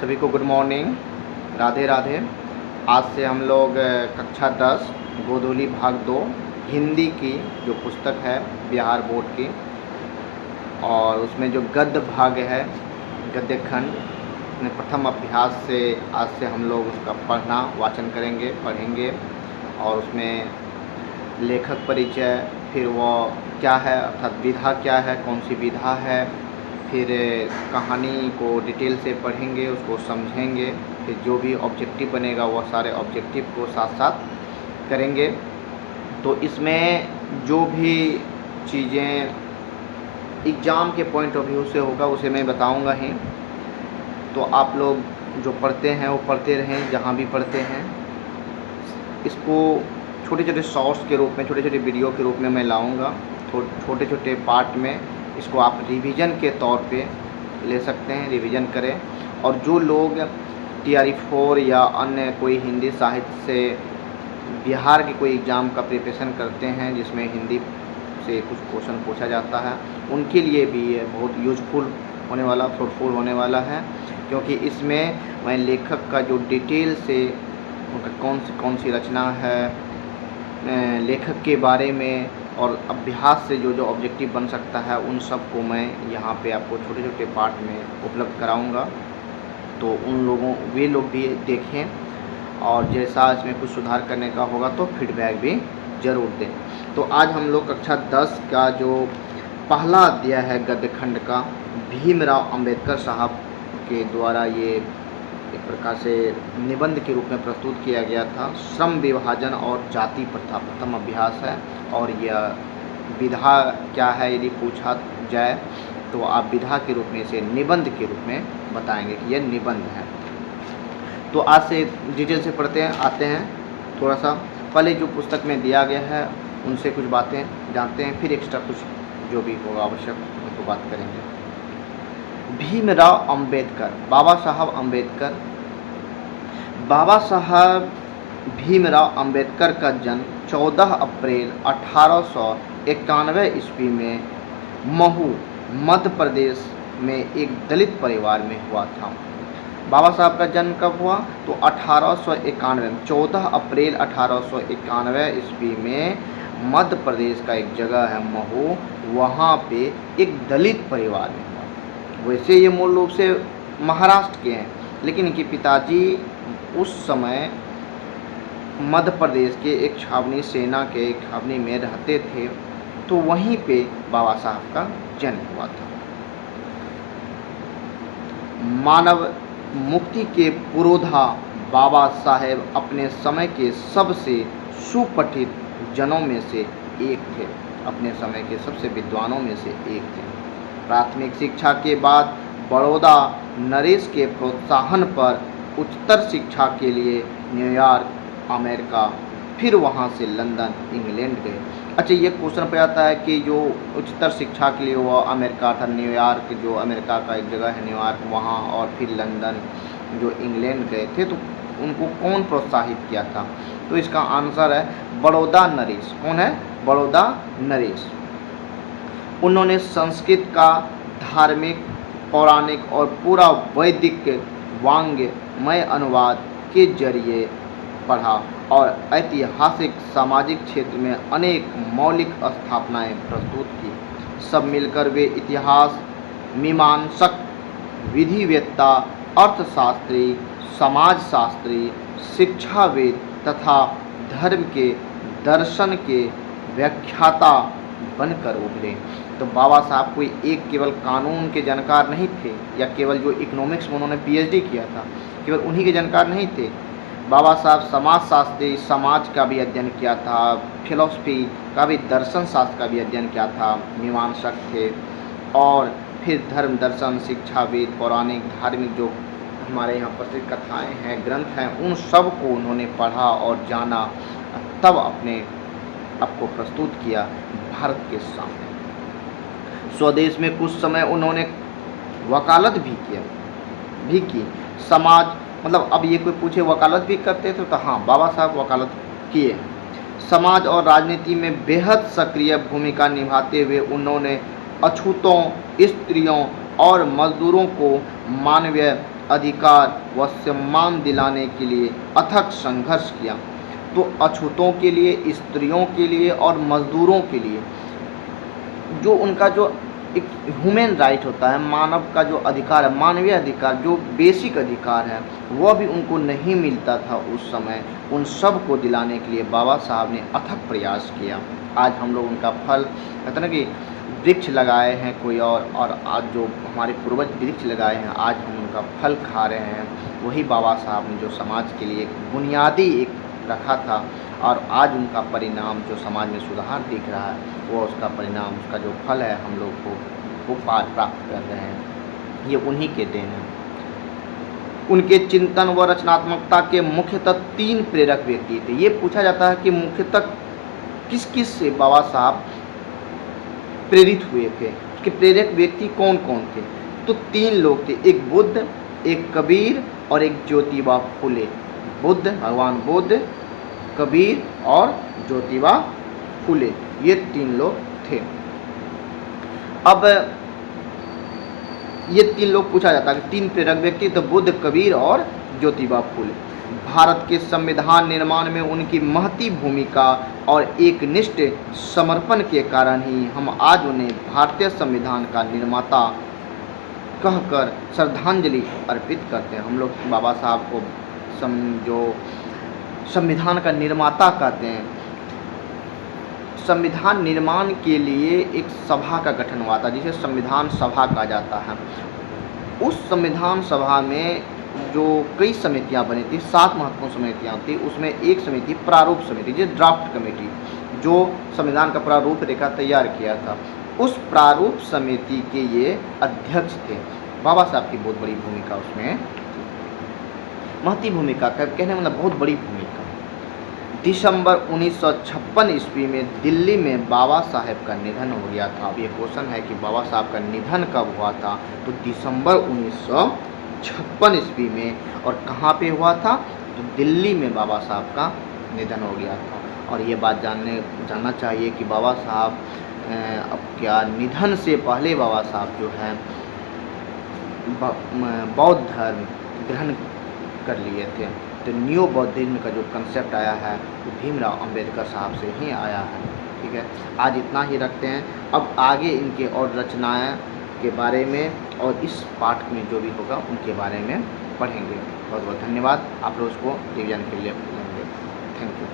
सभी को good morning, Radhe Radhe. आज से हम लोग कक्षा 10 गोधूली भाग 2 हिंदी की जो पुस्तक है बिहार बोर्ड की, और उसमें जो गद्य भाग है, गद्य खंड में प्रथम अभ्यास से आज से हम लोग उसका पढ़ना वाचन पढ़ेंगे। और उसमें लेखक परिचय, फिर वो क्या है अर्थात विधा क्या है, कौन सी विधा है, फिर कहानी को डिटेल से पढ़ेंगे, उसको समझेंगे, फिर जो भी ऑब्जेक्टिव बनेगा वो सारे ऑब्जेक्टिव को साथ साथ करेंगे। तो इसमें जो भी चीज़ें एग्ज़ाम के पॉइंट ऑफ व्यू से होगा उसे मैं बताऊंगा ही। तो आप लोग जो पढ़ते हैं वो पढ़ते रहें, जहाँ भी पढ़ते हैं। इसको छोटे छोटे शॉर्ट्स के रूप में, छोटे छोटे वीडियो के रूप में मैं लाऊंगा। छोटे छोटे पार्ट में इसको आप रिवीजन के तौर पे ले सकते हैं, रिवीजन करें। और जो लोग TRE-4 या अन्य कोई हिंदी साहित्य से बिहार के कोई एग्ज़ाम का प्रिपरेशन करते हैं जिसमें हिंदी से कुछ क्वेश्चन पूछा जाता है, उनके लिए भी ये बहुत यूजफुल होने वाला, फ्रूटफुल होने वाला है। क्योंकि इसमें मैं लेखक का जो डिटेल से उनका कौन सी रचना है, लेखक के बारे में और अभ्यास से जो ऑब्जेक्टिव बन सकता है, उन सब को मैं यहाँ पे आपको छोटे छोटे पार्ट में उपलब्ध कराऊंगा। तो वे लोग भी देखें, और जैसा इसमें कुछ सुधार करने का होगा तो फीडबैक भी ज़रूर दें। तो आज हम लोग कक्षा 10 का जो पहला अध्याय है गद्य खंड का, भीमराव अंबेडकर साहब के द्वारा ये एक प्रकार से निबंध के रूप में प्रस्तुत किया गया था। श्रम विभाजन और जाति प्रथा प्रथम अभ्यास है। और यह विधा क्या है यदि पूछा जाए तो आप विधा के रूप में इसे निबंध के रूप में बताएंगे कि यह निबंध है। तो आज से डिटेल से पढ़ते हैं, आते हैं थोड़ा सा पहले जो पुस्तक में दिया गया है उनसे कुछ बातें जानते हैं, फिर एक्स्ट्रा कुछ जो भी होगा आवश्यक उनको बात करेंगे। भीमराव अंबेडकर, बाबा साहब अंबेडकर। बाबा साहब भीमराव अंबेडकर का जन्म 14 अप्रैल 1891 ईस्वी में महू मध्य प्रदेश में एक दलित परिवार में हुआ था। बाबा साहब का जन्म कब हुआ तो 1891 में, 14 अप्रैल 1891 ईस्वी में मध्य प्रदेश का एक जगह है महू, वहाँ पे एक दलित परिवार में हुआ। वैसे ये मूल रूप से महाराष्ट्र के हैं, लेकिन इनके पिताजी उस समय मध्य प्रदेश के एक छावनी सेना के एक छावनी में रहते थे, तो वहीं पे बाबा साहब का जन्म हुआ था। मानव मुक्ति के पुरोधा बाबा साहेब अपने समय के सबसे सुपठित जनों में से एक थे, अपने समय के सबसे विद्वानों में से एक थे। प्राथमिक शिक्षा के बाद बड़ौदा नरेश के प्रोत्साहन पर उच्चतर शिक्षा के लिए न्यूयॉर्क अमेरिका, फिर वहाँ से लंदन इंग्लैंड गए। अच्छा, ये क्वेश्चन पे आता है कि जो उच्चतर शिक्षा के लिए वो अमेरिका था, न्यूयॉर्क जो अमेरिका का एक जगह है न्यूयॉर्क, वहाँ और फिर लंदन जो इंग्लैंड गए थे, तो उनको कौन प्रोत्साहित किया था? तो इसका आंसर है बड़ौदा नरेश। कौन है? बड़ौदा नरेश। उन्होंने संस्कृत का धार्मिक, पौराणिक और पूरा वैदिक वाङ्मय अनुवाद के जरिए पढ़ा और ऐतिहासिक सामाजिक क्षेत्र में अनेक मौलिक स्थापनाएं प्रस्तुत की। सब मिलकर वे इतिहास, मीमांसक, विधिवेत्ता, अर्थशास्त्री, समाजशास्त्री, शिक्षाविद तथा धर्म के दर्शन के व्याख्याता बनकर उभरे। तो बाबा साहब कोई एक केवल कानून के जानकार नहीं थे, या केवल जो इकोनॉमिक्स में उन्होंने PhD किया था केवल उन्हीं के जानकार नहीं थे। बाबा साहब समाजशास्त्री, समाज का भी अध्ययन किया था, फिलोसफी का भी, दर्शन शास्त्र का भी अध्ययन किया था, मीमांसक थे, और फिर धर्म दर्शन, शिक्षाविद, पौराणिक, धार्मिक जो हमारे यहाँ प्रसिद्ध कथाएं हैं, ग्रंथ हैं, उन सब को उन्होंने पढ़ा और जाना, तब अपने आपको प्रस्तुत किया भारत के सामने। स्वदेश में कुछ समय उन्होंने वकालत भी की। समाज मतलब अब ये कोई पूछे वकालत भी करते थे तो हाँ, बाबा साहब वकालत किए। समाज और राजनीति में बेहद सक्रिय भूमिका निभाते हुए उन्होंने अछूतों, स्त्रियों और मजदूरों को मानवीय अधिकार व सम्मान दिलाने के लिए अथक संघर्ष किया। तो अछूतों के लिए, स्त्रियों के लिए और मजदूरों के लिए जो उनका जो एक ह्यूमन राइट होता है, मानव का जो अधिकार है, मानवीय अधिकार, जो बेसिक अधिकार है, वह भी उनको नहीं मिलता था उस समय। उन सब को दिलाने के लिए बाबा साहब ने अथक प्रयास किया। आज हम लोग उनका फल, कहते ना कि वृक्ष लगाए हैं कोई और आज जो हमारे पूर्वज वृक्ष लगाए हैं, आज हम उनका फल खा रहे हैं। वही बाबा साहब ने जो समाज के लिए एक बुनियादी एक रखा था, और आज उनका परिणाम जो समाज में सुधार दिख रहा है, वो उसका परिणाम, उसका जो फल है, हम लोग को वो प्राप्त कर रहे हैं। ये उन्हीं के देन है। उनके चिंतन व रचनात्मकता के मुख्यतः 3 प्रेरक व्यक्ति थे। ये पूछा जाता है कि मुख्यतः किस किस से बाबा साहब प्रेरित हुए थे, उसके प्रेरक व्यक्ति कौन कौन थे? तो 3 लोग थे, एक बुद्ध, एक कबीर और एक ज्योतिबा फुले। बुद्ध, भगवान बुद्ध, कबीर और ज्योतिबा फुले, ये 3 लोग थे। अब ये 3 लोग पूछा जाता है, 3 प्रेरक व्यक्ति, तो बुद्ध, कबीर और ज्योतिबा फुले। भारत के संविधान निर्माण में उनकी महती भूमिका और एकनिष्ठ समर्पण के कारण ही हम आज उन्हें भारतीय संविधान का निर्माता कहकर श्रद्धांजलि अर्पित करते हैं। हम लोग बाबा साहब को जो संविधान का निर्माता कहते हैं। संविधान निर्माण के लिए एक सभा का गठन हुआ था, जिसे संविधान सभा कहा जाता है। उस संविधान सभा में जो कई समितियां बनी थी, 7 महत्वपूर्ण समितियां थी। उसमें एक समिति प्रारूप समिति, जो ड्राफ्ट कमेटी, जो संविधान का प्रारूप रेखा तैयार किया था, उस प्रारूप समिति के ये अध्यक्ष थे। बाबा साहब की बहुत बड़ी भूमिका उसमें, महती भूमिका, कहने मतलब बहुत बड़ी भूमिका। दिसंबर 1956 ईस्वी में दिल्ली में बाबा साहब का निधन हो गया था। अब ये क्वेश्चन है कि बाबा साहब का निधन कब हुआ था? तो दिसंबर 1956 ईस्वी में। और कहाँ पे हुआ था? तो दिल्ली में बाबा साहब का निधन हो गया था। और ये बात जानना चाहिए कि बाबा साहब अब क्या निधन से पहले बाबा साहब जो है बौद्ध धर्म ग्रहण कर लिए थे। तो न्यू बौद्धिज्म का जो कंसेप्ट आया है, वो भीमराव अंबेडकर साहब से ही आया है। ठीक है, आज इतना ही रखते हैं। अब आगे इनके और रचनाएं के बारे में और इस पाठ में जो भी होगा उनके बारे में पढ़ेंगे। बहुत बहुत धन्यवाद। आप लोग उसको रिवीजन के लिए लेंगे। Thank you.